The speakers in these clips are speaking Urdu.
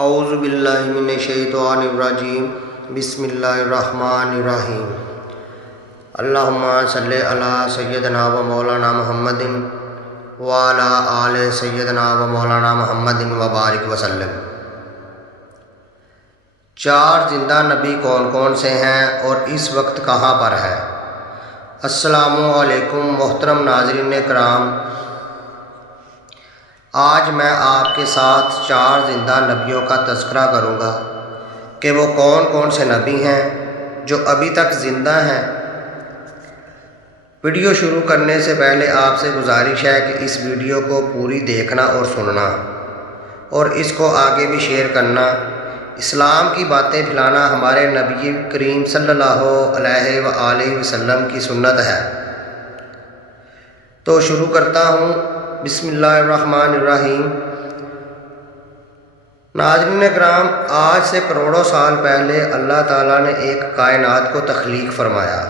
اعوذ باللہ من الشیطان الرجیم بسم اللہ الرحمن الرحیم اللہم صلی علی سیدنا و مولانا محمد وعلی آل سیدنا و مولانا محمد وبارک وسلم۔ چار زندہ نبی کون کون سے ہیں اور اس وقت کہاں پر ہے؟ السلام علیکم محترم ناظرین کرام، آج میں آپ کے ساتھ چار زندہ نبیوں کا تذکرہ کروں گا کہ وہ کون کون سے نبی ہیں جو ابھی تک زندہ ہیں۔ ویڈیو شروع کرنے سے پہلے آپ سے گزارش ہے کہ اس ویڈیو کو پوری دیکھنا اور سننا، اور اس کو آگے بھی شیئر کرنا۔ اسلام کی باتیں پھیلانا ہمارے نبی کریم صلی اللہ علیہ وآلہ وسلم کی سنت ہے۔ تو شروع کرتا ہوں، بسم اللہ الرحمن الرحیم۔ ناظرین کرام، آج سے کروڑوں سال پہلے اللہ تعالیٰ نے ایک کائنات کو تخلیق فرمایا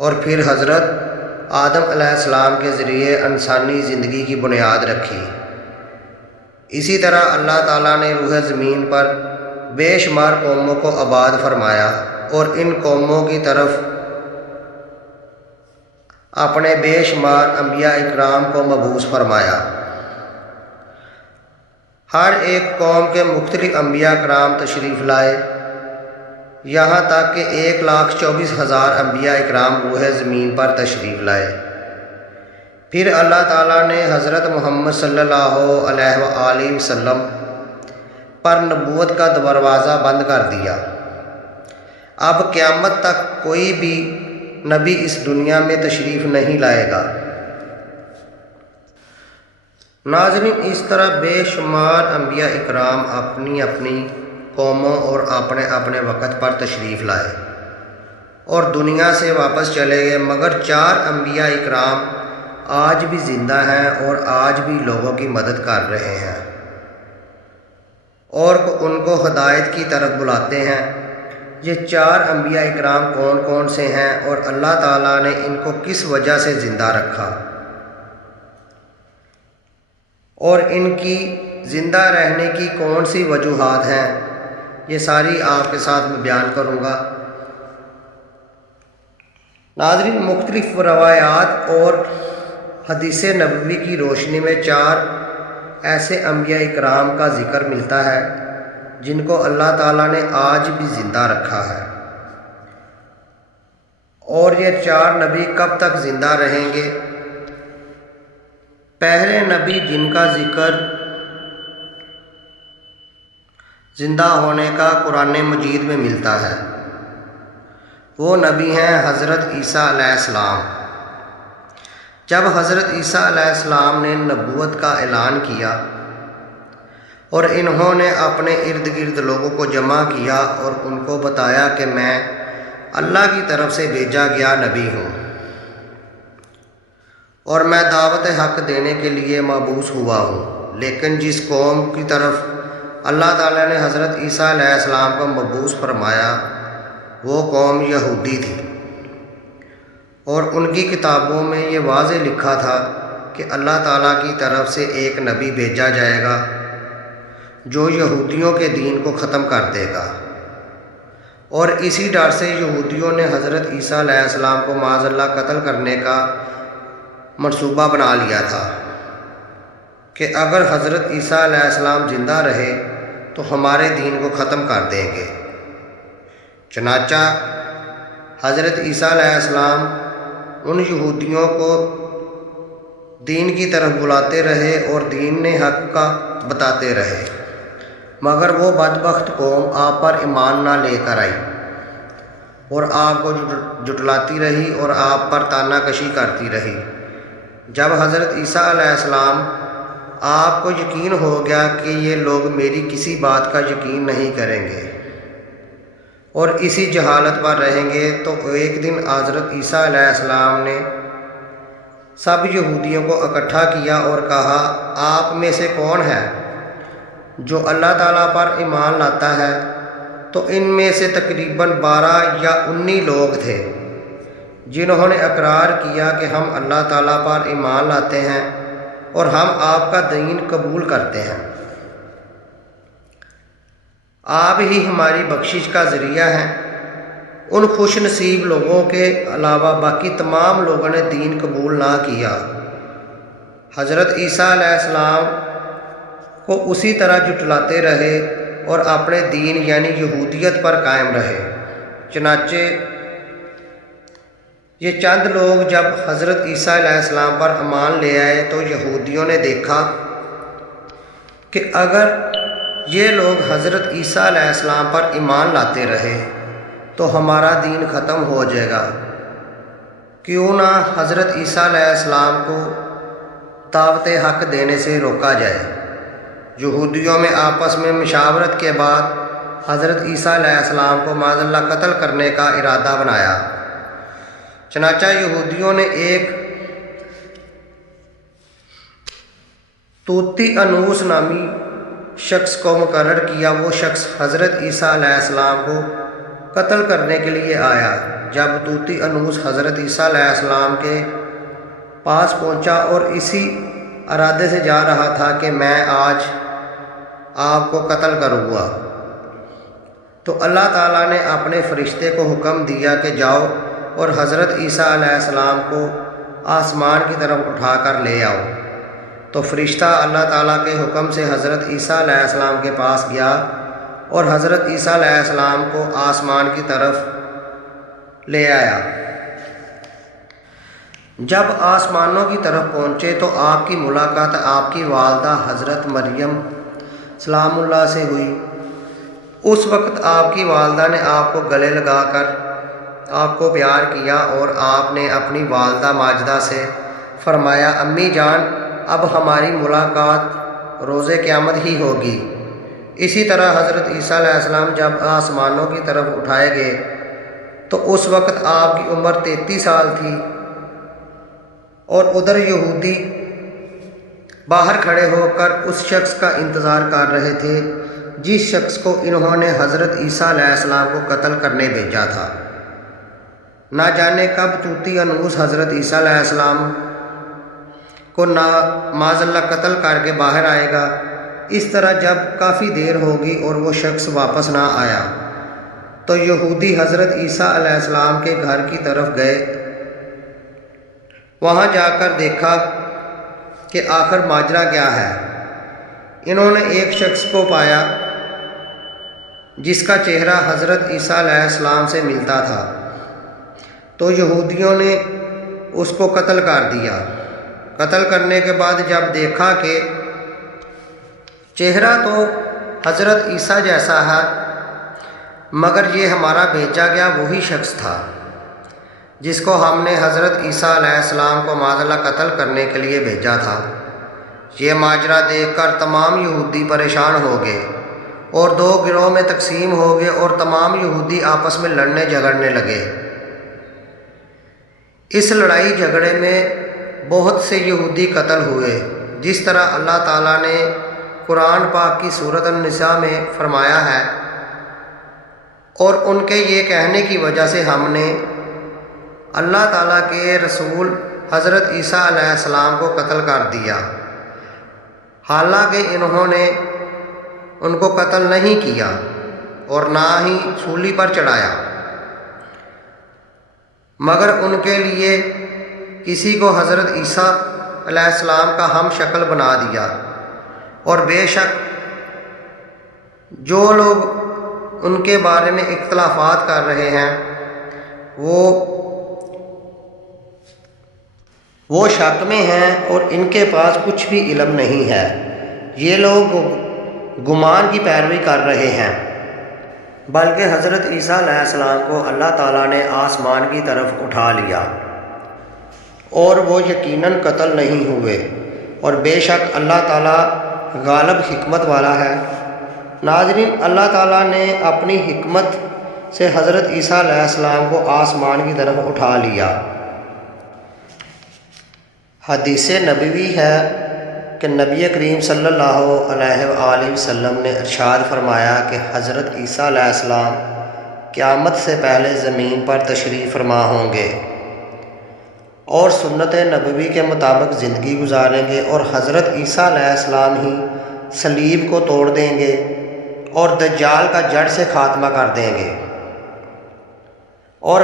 اور پھر حضرت آدم علیہ السلام کے ذریعے انسانی زندگی کی بنیاد رکھی۔ اسی طرح اللہ تعالیٰ نے روح زمین پر بے شمار قوموں کو آباد فرمایا اور ان قوموں کی طرف اپنے بے شمار انبیاء اکرام کو مبعوث فرمایا۔ ہر ایک قوم کے مختلف انبیاء اکرام تشریف لائے، یہاں تک کہ 1,24,000 انبیاء اکرام روح زمین پر تشریف لائے۔ پھر اللہ تعالیٰ نے حضرت محمد صلی اللہ علیہ وآلہ وسلم پر نبوت کا دروازہ بند کر دیا۔ اب قیامت تک کوئی بھی نبی اس دنیا میں تشریف نہیں لائے گا۔ ناظرین، اس طرح بے شمار انبیاء اکرام اپنی اپنی قوموں اور اپنے اپنے وقت پر تشریف لائے اور دنیا سے واپس چلے گئے، مگر چار انبیاء اکرام آج بھی زندہ ہیں اور آج بھی لوگوں کی مدد کر رہے ہیں اور ان کو ہدایت کی طرف بلاتے ہیں۔ یہ چار انبیاء اکرام کون کون سے ہیں اور اللہ تعالیٰ نے ان کو کس وجہ سے زندہ رکھا اور ان کی زندہ رہنے کی کون سی وجوہات ہیں، یہ ساری آپ کے ساتھ میں بیان کروں گا۔ ناظرین، مختلف روایات اور حدیث نبوی کی روشنی میں چار ایسے انبیاء اکرام کا ذکر ملتا ہے جن کو اللہ تعالیٰ نے آج بھی زندہ رکھا ہے، اور یہ چار نبی کب تک زندہ رہیں گے؟ پہلے نبی جن کا ذکر زندہ ہونے کا قرآن مجید میں ملتا ہے وہ نبی ہیں حضرت عیسیٰ علیہ السلام۔ جب حضرت عیسیٰ علیہ السلام نے نبوت کا اعلان کیا اور انہوں نے اپنے ارد گرد لوگوں کو جمع کیا اور ان کو بتایا کہ میں اللہ کی طرف سے بھیجا گیا نبی ہوں اور میں دعوت حق دینے کے لیے مبعوث ہوا ہوں، لیکن جس قوم کی طرف اللہ تعالیٰ نے حضرت عیسیٰ علیہ السلام کو مبعوث فرمایا وہ قوم یہودی تھی، اور ان کی کتابوں میں یہ واضح لکھا تھا کہ اللہ تعالیٰ کی طرف سے ایک نبی بھیجا جائے گا جو یہودیوں کے دین کو ختم کر دے گا، اور اسی ڈر سے یہودیوں نے حضرت عیسیٰ علیہ السلام کو معاذ اللہ قتل کرنے کا منصوبہ بنا لیا تھا کہ اگر حضرت عیسیٰ علیہ السلام زندہ رہے تو ہمارے دین کو ختم کر دیں گے۔ چنانچہ حضرت عیسیٰ علیہ السلام ان یہودیوں کو دین کی طرف بلاتے رہے اور دین حق کا بتاتے رہے، مگر وہ بدبخت قوم آپ پر ایمان نہ لے کر آئی اور آپ کو جھٹلاتی رہی اور آپ پر طعنہ کشی کرتی رہی۔ جب حضرت عیسیٰ علیہ السلام آپ کو یقین ہو گیا کہ یہ لوگ میری کسی بات کا یقین نہیں کریں گے اور اسی جہالت پر رہیں گے، تو ایک دن حضرت عیسیٰ علیہ السلام نے سب یہودیوں کو اکٹھا کیا اور کہا، آپ میں سے کون ہے جو اللہ تعالیٰ پر ایمان لاتا ہے؟ تو ان میں سے تقریباً 12 یا 19 لوگ تھے جنہوں نے اقرار کیا کہ ہم اللہ تعالیٰ پر ایمان لاتے ہیں اور ہم آپ کا دین قبول کرتے ہیں۔ آپ ہی ہماری بخشش کا ذریعہ ہیں۔ ان خوش نصیب لوگوں کے علاوہ باقی تمام لوگوں نے دین قبول نہ کیا۔ حضرت عیسیٰ علیہ السلام کو اسی طرح جھٹلاتے رہے اور اپنے دین یعنی یہودیت پر قائم رہے۔ چنانچہ یہ چند لوگ جب حضرت عیسیٰ علیہ السلام پر ایمان لے آئے تو یہودیوں نے دیکھا کہ اگر یہ لوگ حضرت عیسیٰ علیہ السلام پر ایمان لاتے رہے تو ہمارا دین ختم ہو جائے گا، کیوں نہ حضرت عیسیٰ علیہ السلام کو دعوت حق دینے سے روکا جائے۔ یہودیوں میں آپس میں مشاورت کے بعد حضرت عیسیٰ علیہ السلام کو معاذ اللہ قتل کرنے کا ارادہ بنایا۔ چنانچہ یہودیوں نے ایک توتی انوس نامی شخص کو مقرر کیا۔ وہ شخص حضرت عیسیٰ علیہ السلام کو قتل کرنے کے لیے آیا۔ جب توتی انوس حضرت عیسیٰ علیہ السلام کے پاس پہنچا اور اسی ارادے سے جا رہا تھا کہ میں آج آپ کو قتل کروں گا، تو اللہ تعالیٰ نے اپنے فرشتے کو حکم دیا کہ جاؤ اور حضرت عیسیٰ علیہ السلام کو آسمان کی طرف اٹھا کر لے آؤ۔ تو فرشتہ اللہ تعالیٰ کے حکم سے حضرت عیسیٰ علیہ السلام کے پاس گیا اور حضرت عیسیٰ علیہ السلام کو آسمان کی طرف لے آیا۔ جب آسمانوں کی طرف پہنچے تو آپ کی ملاقات آپ کی والدہ حضرت مریم سلام اللہ سے ہوئی۔ اس وقت آپ کی والدہ نے آپ کو گلے لگا کر آپ کو پیار کیا اور آپ نے اپنی والدہ ماجدہ سے فرمایا، امی جان اب ہماری ملاقات روز قیامت ہی ہوگی۔ اسی طرح حضرت عیسیٰ علیہ السلام جب آسمانوں کی طرف اٹھائے گئے تو اس وقت آپ کی عمر 33 سال تھی، اور ادھر یہودی باہر کھڑے ہو کر اس شخص کا انتظار کر رہے تھے جس شخص کو انہوں نے حضرت عیسیٰ علیہ السلام کو قتل کرنے بھیجا تھا۔ نہ جانے کب توتی انوس حضرت عیسیٰ علیہ السلام کو معاذ اللہ قتل کر کے باہر آئے گا۔ اس طرح جب کافی دیر ہوگی اور وہ شخص واپس نہ آیا تو یہودی حضرت عیسیٰ علیہ السلام کے گھر کی طرف گئے۔ وہاں جا کر دیکھا کہ آخر ماجرا کیا ہے۔ انہوں نے ایک شخص کو پایا جس کا چہرہ حضرت عیسیٰ علیہ السلام سے ملتا تھا، تو یہودیوں نے اس کو قتل کر دیا۔ قتل کرنے کے بعد جب دیکھا کہ چہرہ تو حضرت عیسیٰ جیسا ہے مگر یہ ہمارا بھیجا گیا وہی شخص تھا جس کو ہم نے حضرت عیسیٰ علیہ السلام کو معاذ اللہ قتل کرنے کے لیے بھیجا تھا، یہ ماجرا دیکھ کر تمام یہودی پریشان ہو گئے اور دو گروہ میں تقسیم ہو گئے اور تمام یہودی آپس میں لڑنے جھگڑنے لگے۔ اس لڑائی جھگڑے میں بہت سے یہودی قتل ہوئے، جس طرح اللہ تعالیٰ نے قرآن پاک کی سورۃ النساء میں فرمایا ہے، اور ان کے یہ کہنے کی وجہ سے ہم نے اللہ تعالیٰ کے رسول حضرت عیسیٰ علیہ السلام کو قتل کر دیا، حالانکہ انہوں نے ان کو قتل نہیں کیا اور نہ ہی سولی پر چڑھایا، مگر ان کے لیے کسی کو حضرت عیسیٰ علیہ السلام کا ہم شکل بنا دیا۔ اور بے شک جو لوگ ان کے بارے میں اختلافات کر رہے ہیں وہ شک میں ہیں اور ان کے پاس کچھ بھی علم نہیں ہے، یہ لوگ گمان کی پیروی کر رہے ہیں، بلکہ حضرت عیسیٰ علیہ السلام کو اللہ تعالیٰ نے آسمان کی طرف اٹھا لیا اور وہ یقیناً قتل نہیں ہوئے، اور بے شک اللہ تعالیٰ غالب حکمت والا ہے۔ ناظرین، اللہ تعالیٰ نے اپنی حکمت سے حضرت عیسیٰ علیہ السلام کو آسمان کی طرف اٹھا لیا۔ حدیث نبوی ہے کہ نبی کریم صلی اللہ علیہ وآلہ وسلم نے ارشاد فرمایا کہ حضرت عیسیٰ علیہ السلام قیامت سے پہلے زمین پر تشریف فرما ہوں گے اور سنت نبوی کے مطابق زندگی گزاریں گے، اور حضرت عیسیٰ علیہ السلام ہی صلیب کو توڑ دیں گے اور دجال کا جڑ سے خاتمہ کر دیں گے، اور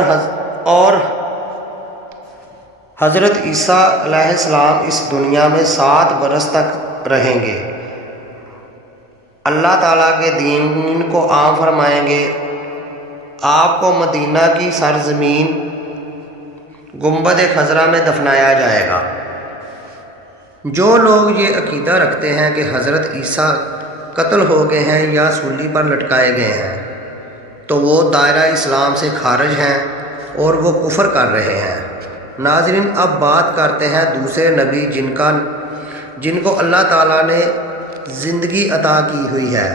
حضرت عیسیٰ علیہ السلام اس دنیا میں 7 برس تک رہیں گے، اللہ تعالیٰ کے دین کو عام فرمائیں گے، آپ کو مدینہ کی سرزمین گنبد خضرا میں دفنایا جائے گا۔ جو لوگ یہ عقیدہ رکھتے ہیں کہ حضرت عیسیٰ قتل ہو گئے ہیں یا سولی پر لٹکائے گئے ہیں تو وہ دائرہ اسلام سے خارج ہیں اور وہ کفر کر رہے ہیں۔ ناظرین، اب بات کرتے ہیں دوسرے نبی جن کو اللہ تعالیٰ نے زندگی عطا کی ہوئی ہے،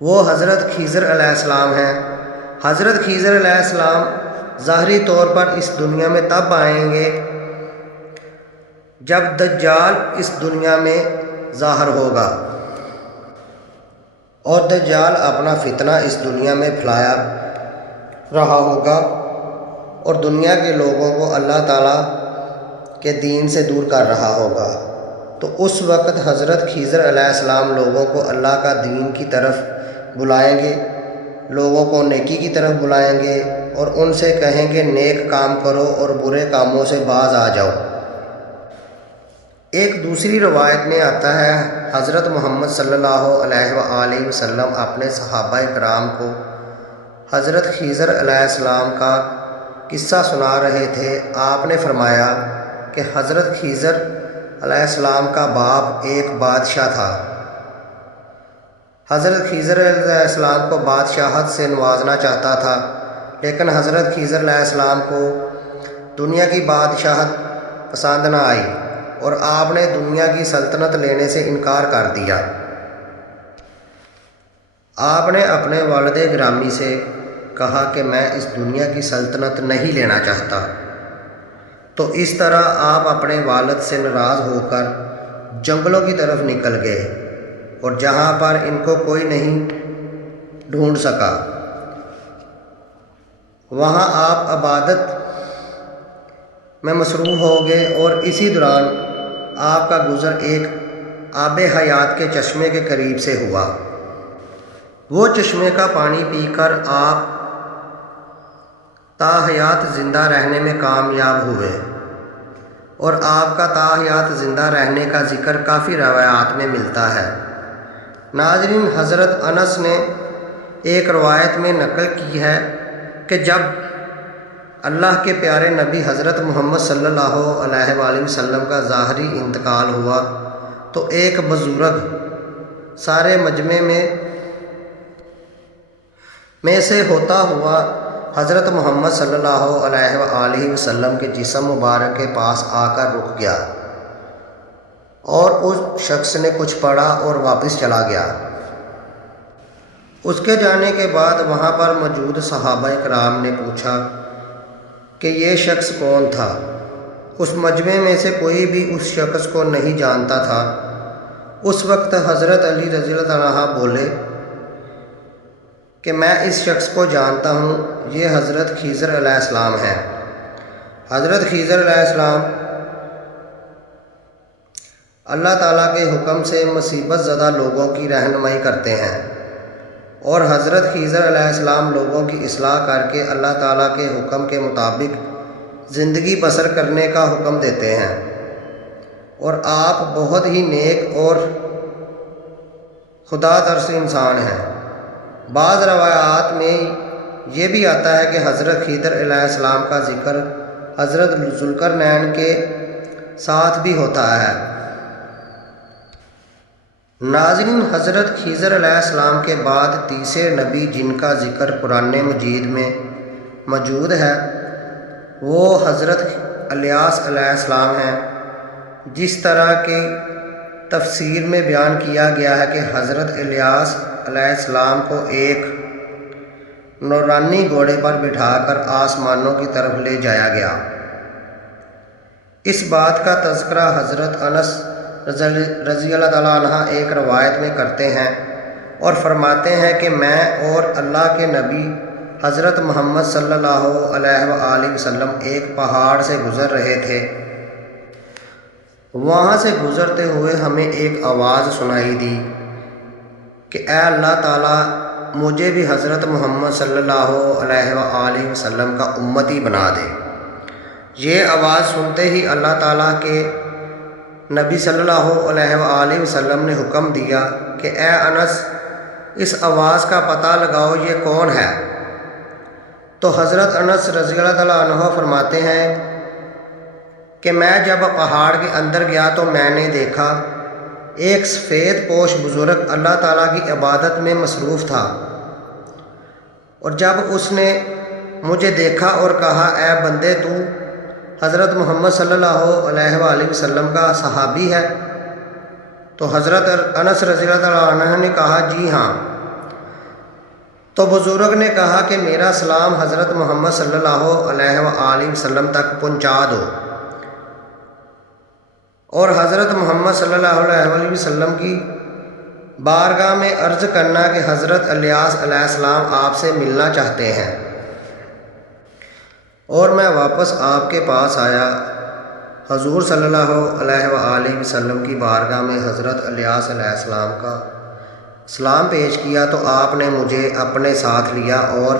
وہ حضرت خضر علیہ السلام ہیں۔ حضرت خضر علیہ السلام ظاہری طور پر اس دنیا میں تب آئیں گے جب دجال اس دنیا میں ظاہر ہوگا، اور دجال اپنا فتنہ اس دنیا میں پھیلایا رہا ہوگا اور دنیا کے لوگوں کو اللہ تعالیٰ کے دین سے دور کر رہا ہوگا۔ تو اس وقت حضرت خضر علیہ السلام لوگوں کو اللہ کا دین کی طرف بلائیں گے، لوگوں کو نیکی کی طرف بلائیں گے اور ان سے کہیں گے نیک کام کرو اور برے کاموں سے باز آ جاؤ۔ ایک دوسری روایت میں آتا ہے حضرت محمد صلی اللہ علیہ وآلہ وسلم اپنے صحابہ کرام کو حضرت خضر علیہ السلام کا قصہ سنا رہے تھے۔ آپ نے فرمایا کہ حضرت خضر علیہ السلام کا باپ ایک بادشاہ تھا۔ حضرت خضر علیہ السلام کو بادشاہت سے نوازنا چاہتا تھا، لیکن حضرت خضر علیہ السلام کو دنیا کی بادشاہت پسند نہ آئی اور آپ نے دنیا کی سلطنت لینے سے انکار کر دیا۔ آپ نے اپنے والد گرامی سے کہا کہ میں اس دنیا کی سلطنت نہیں لینا چاہتا۔ تو اس طرح آپ اپنے والد سے ناراض ہو کر جنگلوں کی طرف نکل گئے، اور جہاں پر ان کو کوئی نہیں ڈھونڈ سکا وہاں آپ عبادت میں مصروف ہو گئے، اور اسی دوران آپ کا گزر ایک آب حیات کے چشمے کے قریب سے ہوا۔ وہ چشمے کا پانی پی کر آپ تاحیات زندہ رہنے میں کامیاب ہوئے، اور آپ کا تاحیات زندہ رہنے کا ذکر کافی روایات میں ملتا ہے۔ ناظرین، حضرت انس نے ایک روایت میں نقل کی ہے کہ جب اللہ کے پیارے نبی حضرت محمد صلی اللہ علیہ وآلہ وسلم کا ظاہری انتقال ہوا تو ایک بزرگ سارے مجمع میں سے ہوتا ہوا حضرت محمد صلی اللہ علیہ وآلہ وسلم کے جسم مبارک کے پاس آ کر رک گیا، اور اس شخص نے کچھ پڑھا اور واپس چلا گیا۔ اس کے جانے کے بعد وہاں پر موجود صحابہ کرام نے پوچھا کہ یہ شخص کون تھا۔ اس مجمع میں سے کوئی بھی اس شخص کو نہیں جانتا تھا۔ اس وقت حضرت علی رضی اللہ عنہ بولے کہ میں اس شخص کو جانتا ہوں، یہ حضرت خضر علیہ السلام ہیں۔ حضرت خضر علیہ السلام اللہ تعالیٰ کے حکم سے مصیبت زدہ لوگوں کی رہنمائی کرتے ہیں، اور حضرت خضر علیہ السلام لوگوں کی اصلاح کر کے اللہ تعالیٰ کے حکم کے مطابق زندگی بسر کرنے کا حکم دیتے ہیں، اور آپ بہت ہی نیک اور خدا ترس انسان ہیں۔ بعض روایات میں یہ بھی آتا ہے کہ حضرت خضر علیہ السلام کا ذکر حضرت ذوالقرنین کے ساتھ بھی ہوتا ہے۔ ناظرین، حضرت خضر علیہ السلام کے بعد تیسرے نبی جن کا ذکر قرآن مجید میں موجود ہے وہ حضرت الیاس علیہ السلام ہیں۔ جس طرح کی تفسیر میں بیان کیا گیا ہے کہ حضرت الیاس علیہ السلام کو ایک نورانی گھوڑے پر بٹھا کر آسمانوں کی طرف لے جایا گیا۔ اس بات کا تذکرہ حضرت انس رضی اللہ تعالیٰ عنہ ایک روایت میں کرتے ہیں اور فرماتے ہیں کہ میں اور اللہ کے نبی حضرت محمد صلی اللہ علیہ وآلہ وسلم ایک پہاڑ سے گزر رہے تھے۔ وہاں سے گزرتے ہوئے ہمیں ایک آواز سنائی دی کہ اے اللہ تعالیٰ مجھے بھی حضرت محمد صلی اللہ علیہ وآلہ وسلم کا امتی بنا دے۔ یہ آواز سنتے ہی اللہ تعالیٰ کے نبی صلی اللہ علیہ وآلہ وسلم نے حکم دیا کہ اے انس اس آواز کا پتہ لگاؤ یہ کون ہے۔ تو حضرت انس رضی اللہ تعالیٰ عنہ فرماتے ہیں کہ میں جب پہاڑ کے اندر گیا تو میں نے دیکھا ایک سفید پوش بزرگ اللہ تعالیٰ کی عبادت میں مصروف تھا، اور جب اس نے مجھے دیکھا اور کہا اے بندے تو حضرت محمد صلی اللہ علیہ وآلہ وسلم کا صحابی ہے، تو حضرت انس رضی اللہ تعالیٰ عنہ نے کہا جی ہاں۔ تو بزرگ نے کہا کہ میرا سلام حضرت محمد صلی اللہ علیہ وآلہ وسلم تک پہنچا دو، اور حضرت محمد صلی اللہ علیہ وآلہ وسلم کی بارگاہ میں عرض کرنا کہ حضرت الیاس علیہ السلام آپ سے ملنا چاہتے ہیں۔ اور میں واپس آپ کے پاس آیا، حضور صلی اللہ علیہ وآلہ وسلم کی بارگاہ میں حضرت الیاس علیہ السلام کا سلام پیش کیا تو آپ نے مجھے اپنے ساتھ لیا اور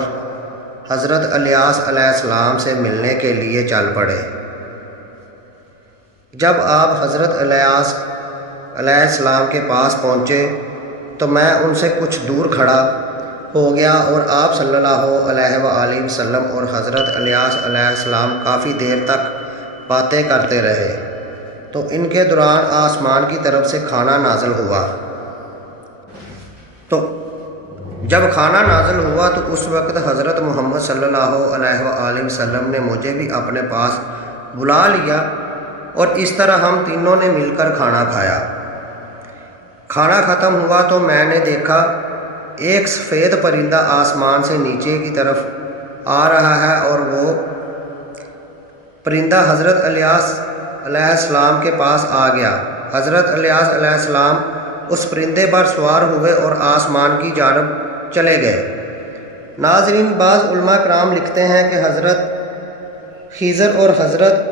حضرت الیاس علیہ السلام سے ملنے کے لیے چل پڑے۔ جب آپ حضرت الیاس علیہ السلام کے پاس پہنچے تو میں ان سے کچھ دور کھڑا ہو گیا، اور آپ صلی اللہ علیہ وآلہ وسلم اور حضرت الیاس علیہ السلام کافی دیر تک باتیں کرتے رہے۔ تو ان کے دوران آسمان کی طرف سے کھانا نازل ہوا۔ تو جب کھانا نازل ہوا تو اس وقت حضرت محمد صلی اللہ علیہ وآلہ وسلم نے مجھے بھی اپنے پاس بلا لیا، اور اس طرح ہم تینوں نے مل کر کھانا کھایا۔ کھانا ختم ہوا تو میں نے دیکھا ایک سفید پرندہ آسمان سے نیچے کی طرف آ رہا ہے، اور وہ پرندہ حضرت الیاس علیہ السلام کے پاس آ گیا۔ حضرت الیاس علیہ السلام اس پرندے پر سوار ہوئے اور آسمان کی جانب چلے گئے۔ ناظرین، بعض علماء کرام لکھتے ہیں کہ حضرت خضر اور حضرت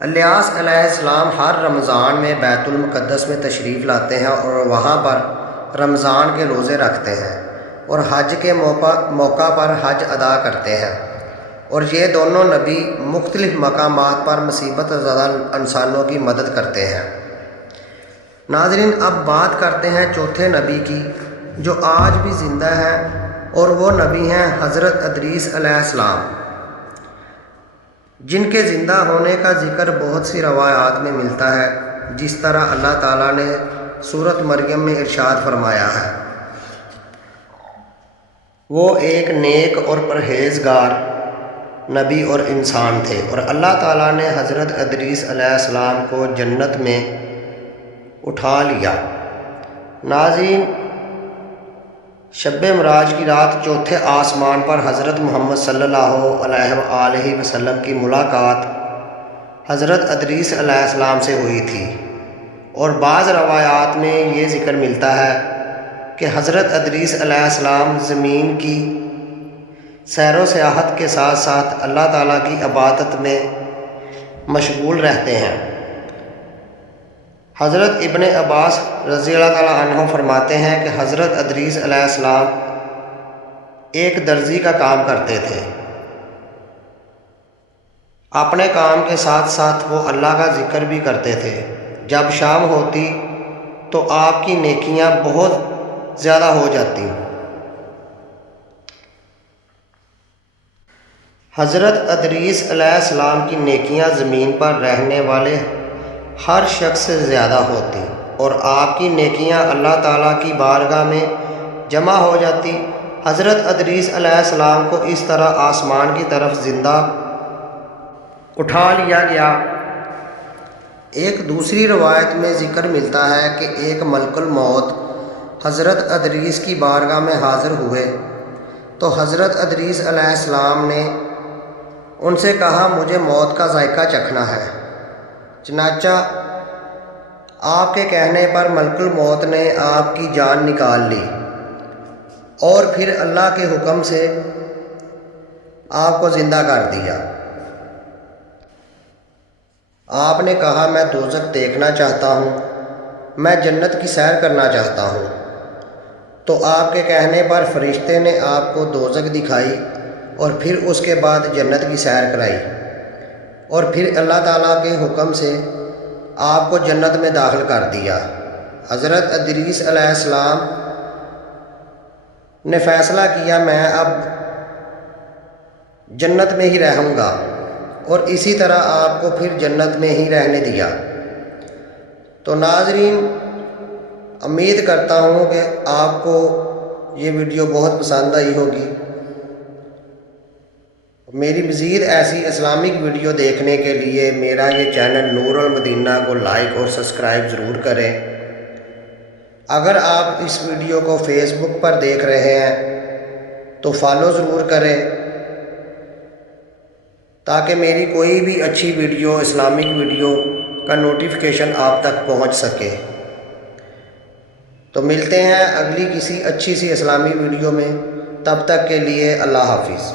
الیاس علیہ السلام ہر رمضان میں بیت المقدس میں تشریف لاتے ہیں اور وہاں پر رمضان کے روزے رکھتے ہیں، اور حج کے موقع پر حج ادا کرتے ہیں، اور یہ دونوں نبی مختلف مقامات پر مصیبت زدہ انسانوں کی مدد کرتے ہیں۔ ناظرین، اب بات کرتے ہیں چوتھے نبی کی جو آج بھی زندہ ہے، اور وہ نبی ہیں حضرت ادریس علیہ السلام، جن کے زندہ ہونے کا ذکر بہت سی روایات میں ملتا ہے، جس طرح اللہ تعالیٰ نے سورۃ مریم میں ارشاد فرمایا ہے، وہ ایک نیک اور پرہیزگار نبی اور انسان تھے، اور اللہ تعالیٰ نے حضرت ادریس علیہ السلام کو جنت میں اٹھا لیا۔ ناظرین، شب معراج کی رات چوتھے آسمان پر حضرت محمد صلی اللہ علیہ وآلہ وسلم کی ملاقات حضرت ادریس علیہ السلام سے ہوئی تھی، اور بعض روایات میں یہ ذکر ملتا ہے کہ حضرت ادریس علیہ السلام زمین کی سیر و سیاحت کے ساتھ ساتھ اللہ تعالیٰ کی عبادت میں مشغول رہتے ہیں۔ حضرت ابن عباس رضی اللہ تعالیٰ عنہ فرماتے ہیں کہ حضرت ادریس علیہ السلام ایک درزی کا کام کرتے تھے۔ اپنے کام کے ساتھ ساتھ وہ اللہ کا ذکر بھی کرتے تھے۔ جب شام ہوتی تو آپ کی نیکیاں بہت زیادہ ہو جاتی۔ حضرت ادریس علیہ السلام کی نیکیاں زمین پر رہنے والے ہر شخص سے زیادہ ہوتی، اور آپ کی نیکیاں اللہ تعالیٰ کی بارگاہ میں جمع ہو جاتی۔ حضرت ادریس علیہ السلام کو اس طرح آسمان کی طرف زندہ اٹھا لیا گیا۔ ایک دوسری روایت میں ذکر ملتا ہے کہ ایک ملک الموت حضرت ادریس کی بارگاہ میں حاضر ہوئے، تو حضرت ادریس علیہ السلام نے ان سے کہا مجھے موت کا ذائقہ چکھنا ہے۔ چنانچہ آپ کے کہنے پر ملک الموت نے آپ کی جان نکال لی، اور پھر اللہ کے حکم سے آپ کو زندہ کر دیا۔ آپ نے کہا میں دوزخ دیکھنا چاہتا ہوں۔ میں جنت کی سیر کرنا چاہتا ہوں۔ تو آپ کے کہنے پر فرشتے نے آپ کو دوزخ دکھائی اور پھر اس کے بعد جنت کی سیر کرائی، اور پھر اللہ تعالیٰ کے حکم سے آپ کو جنت میں داخل کر دیا۔ حضرت ادریس علیہ السلام نے فیصلہ کیا میں اب جنت میں ہی رہوں گا، اور اسی طرح آپ کو پھر جنت میں ہی رہنے دیا۔ تو ناظرین، امید کرتا ہوں کہ آپ کو یہ ویڈیو بہت پسند آئی ہوگی۔ میری مزید ایسی اسلامک ویڈیو دیکھنے کے لیے میرا یہ چینل نور المدینہ کو لائک اور سبسکرائب ضرور کریں۔ اگر آپ اس ویڈیو کو فیس بک پر دیکھ رہے ہیں تو فالو ضرور کریں، تاکہ میری کوئی بھی اچھی ویڈیو، اسلامک ویڈیو کا نوٹیفیکیشن آپ تک پہنچ سکے۔ تو ملتے ہیں اگلی کسی اچھی سی اسلامی ویڈیو میں، تب تک کے لیے اللہ حافظ۔